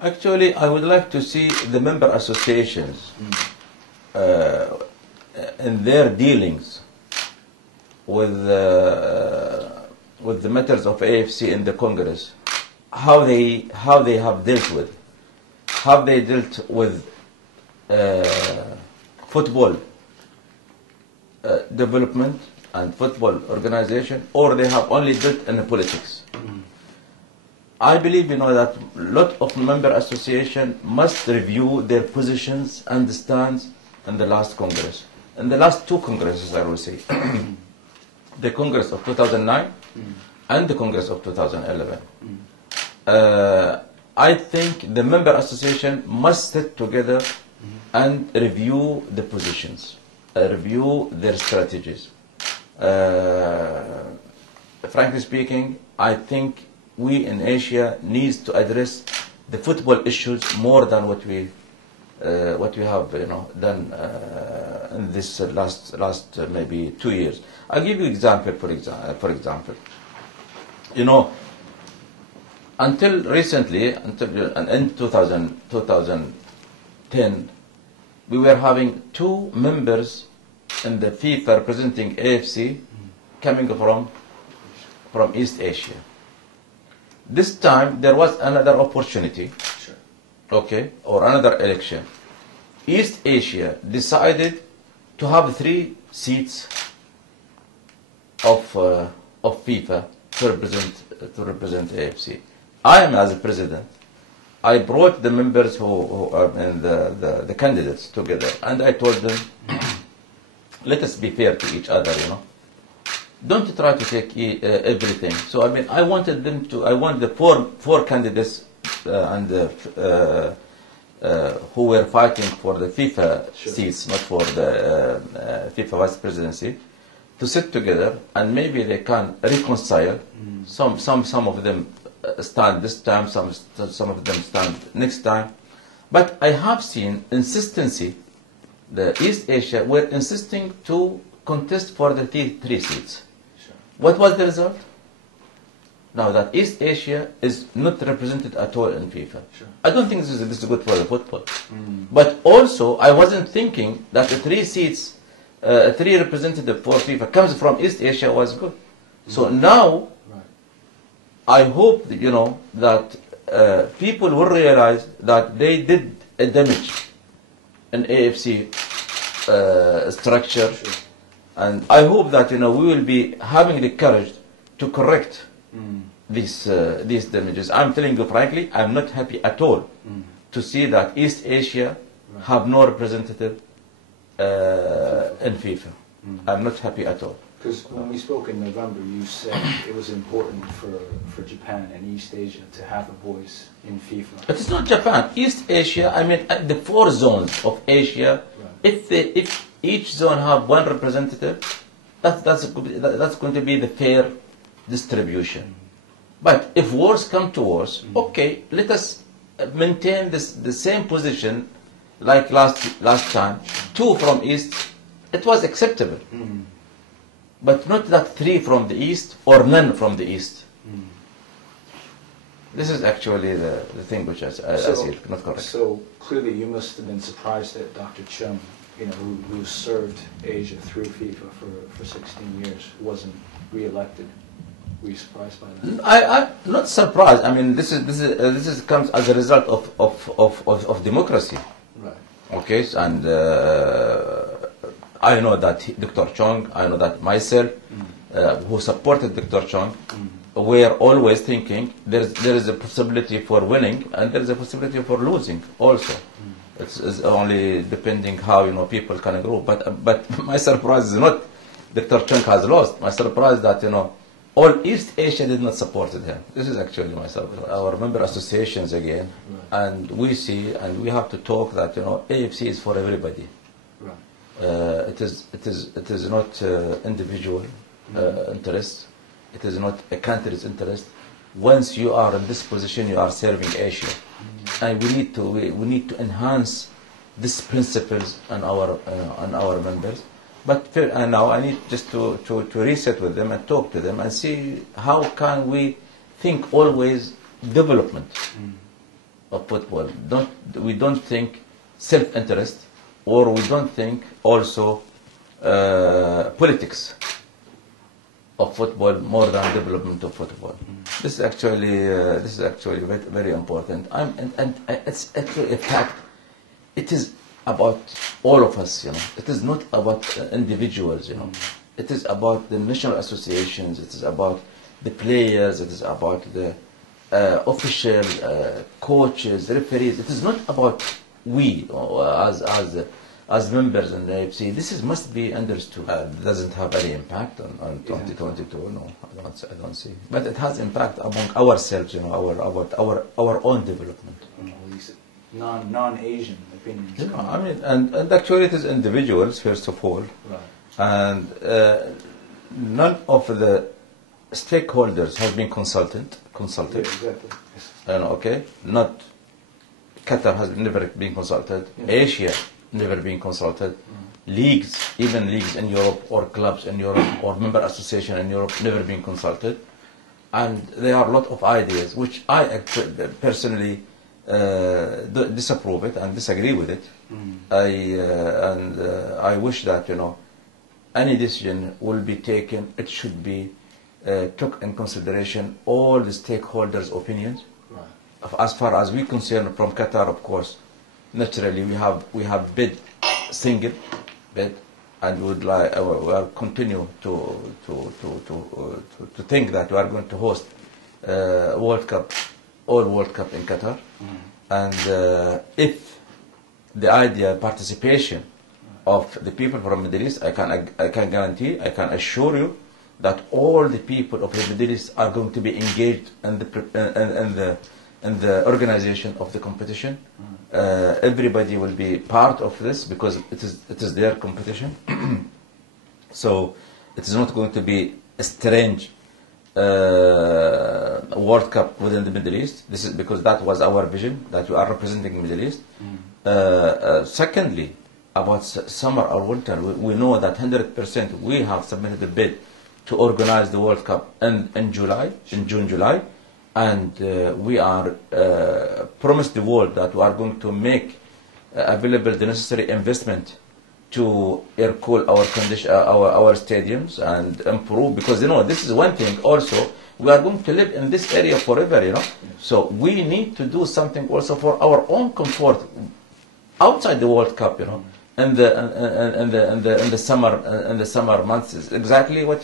Actually, I would like to see the member associations in their dealings with the matters of AFC in the Congress, how they have dealt with, have they dealt with football development and football organization, or they have only dealt in the politics. I believe, that a lot of member association must review their positions and stands in the last Congress. In the last two Congresses, I will say. The Congress of 2009 and the Congress of 2011. I think the member association must sit together and review the positions, review their strategies. Frankly speaking, I think we in Asia needs to address the football issues more than what we have done in this last maybe 2 years. I'll give you example. For example, until recently, in 2010, we were having two members in the FIFA representing AFC coming from East Asia. This time there was another opportunity, or another election. East Asia decided to have 3 seats of FIFA to represent AFC. I am, as a president, I brought the members who are and the candidates together, and I told them, let us be fair to each other, Don't try to take everything. So I wanted them to. I want the four candidates who were fighting for the FIFA seats, not for the FIFA vice presidency, to sit together, and maybe they can reconcile. Some of them stand this time. Some of them stand next time. But I have seen insistency. The East Asia were insisting to contest for the 3 seats. What was the result? Now that East Asia is not represented at all in FIFA. I don't think this is good for the football. But also, I wasn't thinking that the 3 seats, 3 representatives for FIFA comes from East Asia was good. So now, I hope that people will realize that they did a damage in AFC structure. And I hope that we will be having the courage to correct these damages. I'm telling you frankly, I'm not happy at all to see that East Asia have no representative in FIFA. I'm not happy at all. Because when we spoke in November, you said it was important for Japan and East Asia to have a voice in FIFA. But it's not Japan. East Asia, the 4 zones of Asia, if each zone have 1 representative, that's going to be the fair distribution. But if wars come to wars, okay, let us maintain the same position like last time. 2 from East, it was acceptable. But not that 3 from the East or none from the East. This is actually the thing which I see it not correct. So clearly you must have been surprised that Dr. Chung, who served Asia through FIFA for 16 years, wasn't re-elected. Were you surprised by that? I'm not surprised. This comes as a result of democracy. Right. Okay, and I know that Dr. Chung, I know that myself, who supported Dr. Chung, were always thinking there is a possibility for winning and there is a possibility for losing also. It's only depending how people can grow. But my surprise is not Dr. Chung has lost. My surprise that all East Asia did not support him. This is actually my surprise. Our member associations again, and we see and we have to talk that AFC is for everybody. It is not individual interest. It is not a country's interest. Once you are in this position, you are serving Asia, and we need to enhance these principles on our members. But now I need just to reset with them and talk to them and see how can we think always development. of football. We don't think self-interest, or we don't think also politics of football more than development of football. This is actually very, very important. And it's actually a fact. It is about all of us, you know. It is not about individuals, you know. It is about the national associations. It is about the players. It is about the official coaches, referees. It is not about we as members in the AFC. This must be understood. It doesn't have any impact on 2022. No, I don't see. But it has impact among ourselves, you know, our own development. Non-Asian opinions. Yeah, I mean, and actually it is individuals first of all, Right. and none of the stakeholders have been consulted. Yeah, exactly. Yes. And okay, not Qatar has never been consulted. Yeah. Asia never been consulted. Leagues, even leagues in Europe or clubs in Europe or member association in Europe, never been consulted. And there are a lot of ideas which I personally disapprove it and disagree with it. I wish that, you know, any decision will be taken. It should be took in consideration all the stakeholders' opinions. Right. As far as we concern from Qatar, of course, naturally we have bid single bid, and would like we are continue to think that we are going to host World Cup, all World Cup in Qatar, and if the idea participation of the people from Middle East, I can guarantee, I can assure you that all the people of the Middle East are going to be engaged in the organization of the competition. Everybody will be part of this because it is their competition. So it is not going to be a strange World Cup within the Middle East. This is because that was our vision, that we are representing the Middle East. Secondly, about summer or winter, we know that 100% we have submitted a bid to organize the World Cup in June, July, and we are promised the world that we are going to make available the necessary investment to air cool our stadiums and improve, because you know this is one thing. Also, we are going to live in this area forever, you know. So we need to do something also for our own comfort outside the World Cup, you know. In the summer months is exactly what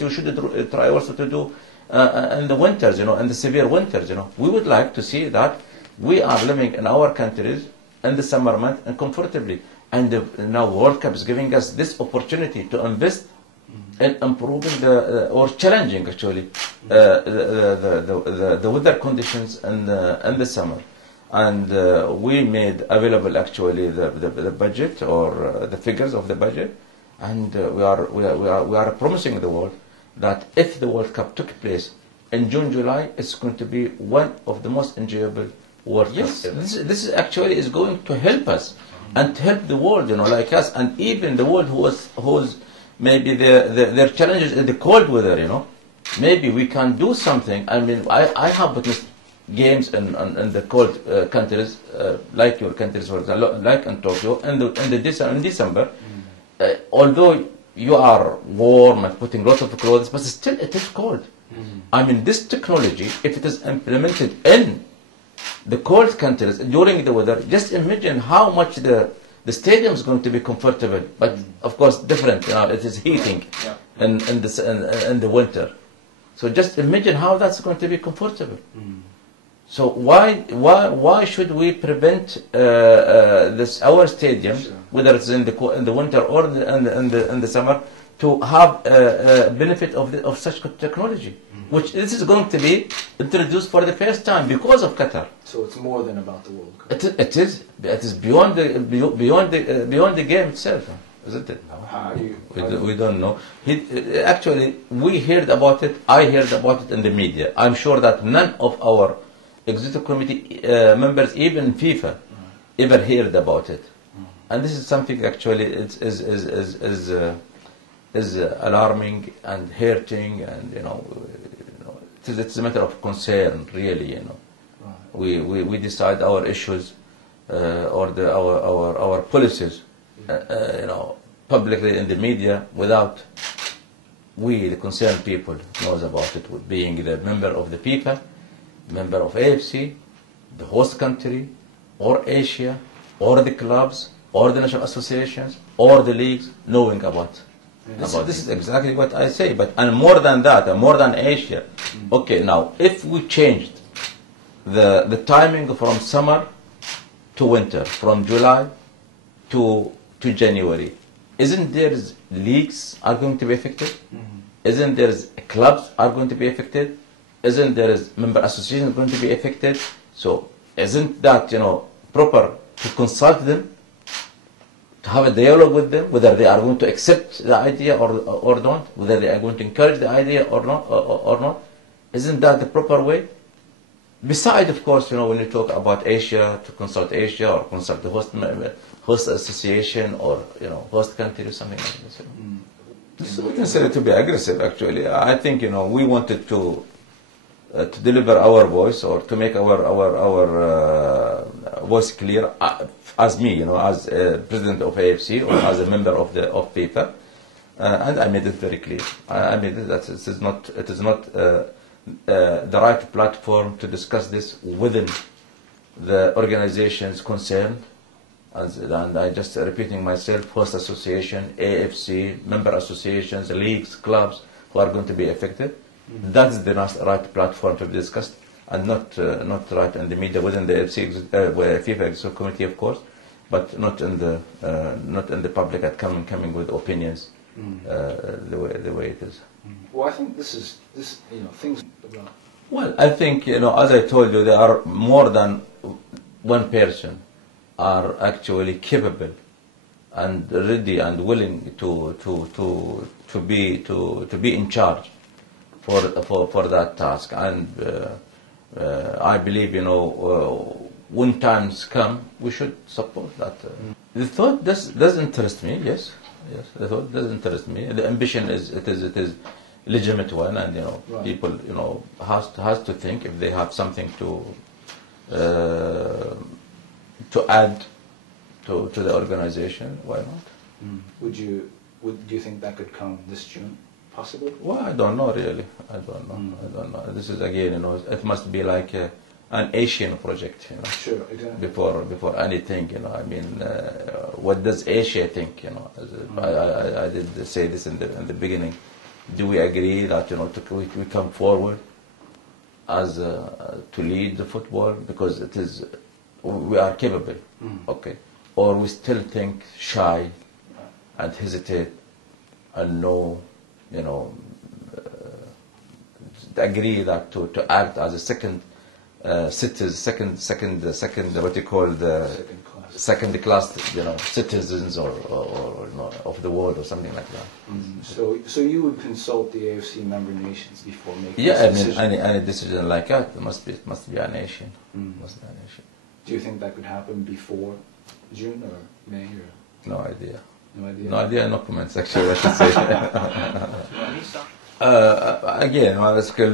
you should try also to do in the winters, you know, in the severe winters, you know. We would like to see that we are living in our countries in the summer month and comfortably. And now World Cup is giving us this opportunity to invest in improving or challenging actually the weather conditions in the summer. And we made available actually the budget or the figures of the budget, and we are promising the world that if the World Cup took place in June, July, it's going to be one of the most enjoyable World Cups. This is actually is going to help us and to help the world, you know, like us, and even the world who's maybe their challenges in the cold weather, you know. Maybe we can do something. I mean, I have witnessed games in the cold countries, like your countries, for example, like in Tokyo, in December. Although you are warm and putting lots of clothes, but still it is cold. I mean, this technology, if it is implemented in the cold countries during the weather, just imagine how much the stadium is going to be comfortable. But of course, different. You know, it is heating in the winter. So just imagine how that's going to be comfortable. So why should we prevent our stadium, whether it's in the winter or in the summer, to have benefit of such technology, which this is going to be introduced for the first time because of Qatar. So it's more than about the World Cup. It is beyond the game itself, isn't it? We don't know. Actually, we heard about it. I heard about it in the media. I'm sure that none of our executive committee members, even FIFA, ever heard about it. And this is something actually is alarming and hurting, and you know, it's a matter of concern, really, you know. we decide our issues or our policies, publicly in the media without we, the concerned people, knows about it, with being the member of the FIFA, member of AFC, the host country, or Asia, or the clubs, or the national associations, or the leagues, knowing about. This is exactly what I say. And more than that, and more than Asia. Okay, now if we changed the timing from summer to winter, from July to January, isn't there leagues are going to be affected? Isn't there clubs are going to be affected? Isn't there member associations going to be affected? So isn't that proper to consult them, to have a dialogue with them, whether they are going to accept the idea or not, whether they are going to encourage the idea or not? Isn't that the proper way? Besides, of course, when you talk about Asia, to consult Asia or consult the host association or host country or something like this. It's not necessary to be aggressive. Actually, I think we wanted to deliver our voice or to make our voice clear. As me, as president of AFC or as a member of FIFA, and I made it very clear. I made it that it is not the right platform to discuss this within the organizations concerned. And I just repeating myself: host association, AFC, member associations, leagues, clubs who are going to be affected. That is the right platform to be discussed, and not right in the media within the FIFA Executive Committee, of course, but not in the public at coming with opinions the way it is. Well, I think this things. Well, I think as I told you, there are more than one person are actually capable and ready and willing to be in charge for that task. And I believe when times come, we should support that. The thought does interest me. Yes, the thought does interest me. The ambition is legitimate one, and right. People has to think if they have something to add to the organization. Why not? Do you think that could come this June, possibly? Well, I don't know really. I don't know. This is again, it must be like an Asian project, Sure, exactly. Before anything, I mean, what does Asia think, I did say this in the beginning. Do we agree that we come forward as to lead the football because we are capable, okay, or we still think shy and hesitate and agree that to act as a second citizen, second what you call the second class, citizens or of the world or something like that. So you would consult the AFC member nations before making this decision? Any decision like that must be a nation. Must be a nation. Do you think that could happen before June or May or? No idea. No idea. No idea. No comments. Actually, I should say. Again,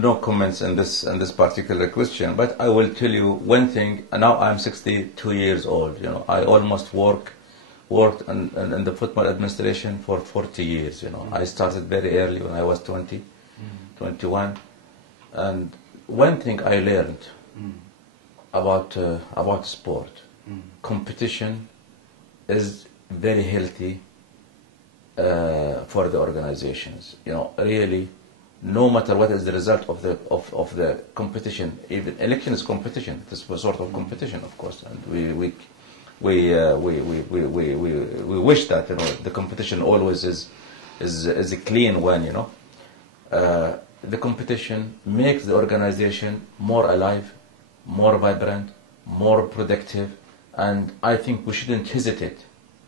no comments in this particular question. But I will tell you one thing. Now I'm 62 years old. I almost worked in the football administration for 40 years. I started very early when I was 20, 21, and one thing I learned about sport, competition is very healthy for the organizations. Really, no matter what is the result of the competition, even election is competition. It's a sort of competition, of course, and we wish that the competition always is a clean one. The competition makes the organization more alive, more vibrant, more productive, and I think we shouldn't hesitate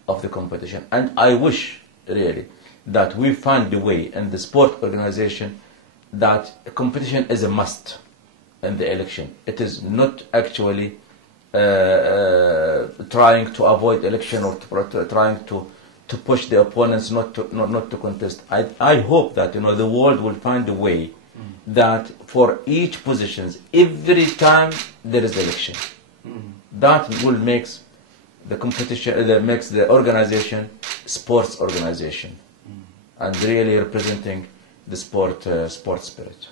of the competition. And I wish really that we find the way in the sport organization that competition is a must in the election. It is not actually trying to avoid election or trying to push the opponents not to contest. I hope that the world will find a way that for each positions, every time there is election, that will makes the competition, that makes the organization sports organization, and really representing the sport spirit.